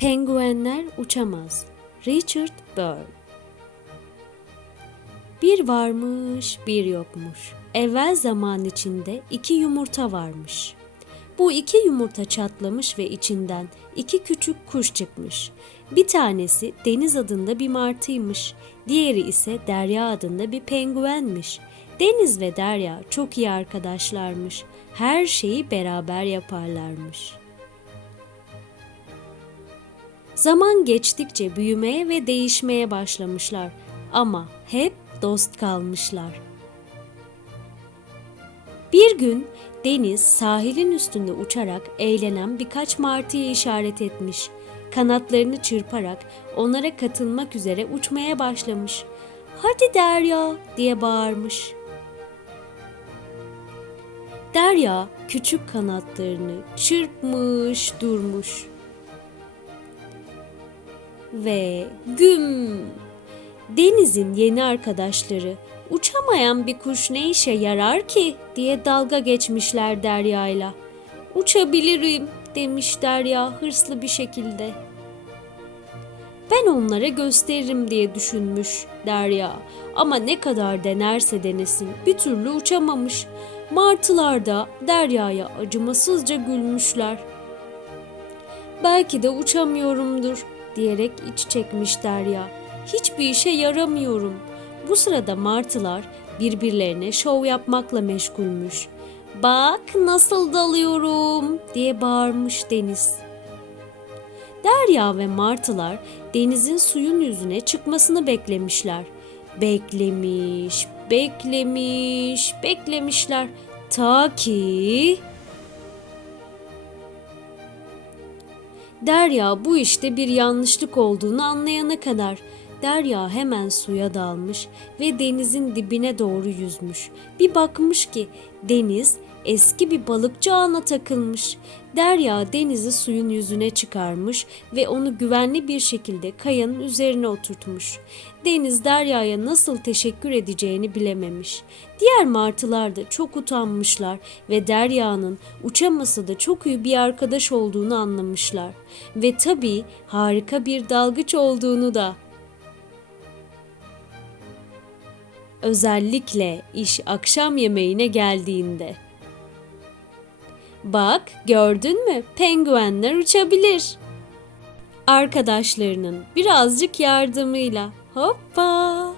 Penguenler uçamaz. Richard Burr Bir varmış, bir yokmuş. Evvel zaman içinde iki yumurta varmış. Bu iki yumurta çatlamış ve içinden iki küçük kuş çıkmış. Bir tanesi Deniz adında bir martıymış. Diğeri ise Derya adında bir penguenmiş. Deniz ve Derya çok iyi arkadaşlarmış. Her şeyi beraber yaparlarmış. Zaman geçtikçe büyümeye ve değişmeye başlamışlar ama hep dost kalmışlar. Bir gün Deniz sahilin üstünde uçarak eğlenen birkaç martıya işaret etmiş. Kanatlarını çırparak onlara katılmak üzere uçmaya başlamış. "Hadi Derya!" diye bağırmış. Derya küçük kanatlarını çırpmış durmuş. Ve güm! Deniz'in yeni arkadaşları uçamayan bir kuş ne işe yarar ki diye dalga geçmişler Derya'yla. Uçabilirim demiş Derya hırslı bir şekilde. Ben onlara gösteririm diye düşünmüş Derya. Ama ne kadar denerse denesin bir türlü uçamamış. Martılar da Derya'ya acımasızca gülmüşler. Belki de uçamıyorumdur diyerek iç çekmiş Derya. Hiçbir işe yaramıyorum. Bu sırada martılar birbirlerine şov yapmakla meşgulmüş. Bak nasıl dalıyorum diye bağırmış Deniz. Derya ve martılar denizin suyun yüzüne çıkmasını beklemişler. Beklemiş, beklemiş, beklemişler. Ta ki Derya bu işte bir yanlışlık olduğunu anlayana kadar Derya hemen suya dalmış ve denizin dibine doğru yüzmüş. Bir bakmış ki deniz eski bir balıkçı ağına takılmış. Derya denizi suyun yüzüne çıkarmış ve onu güvenli bir şekilde kayanın üzerine oturtmuş. Deniz Derya'ya nasıl teşekkür edeceğini bilememiş. Diğer martılar da çok utanmışlar ve Derya'nın uçaması da çok iyi bir arkadaş olduğunu anlamışlar. Ve tabii harika bir dalgıç olduğunu da. Özellikle iş akşam yemeğine geldiğinde. Bak gördün mü penguenler uçabilir. Arkadaşlarının birazcık yardımıyla hoppa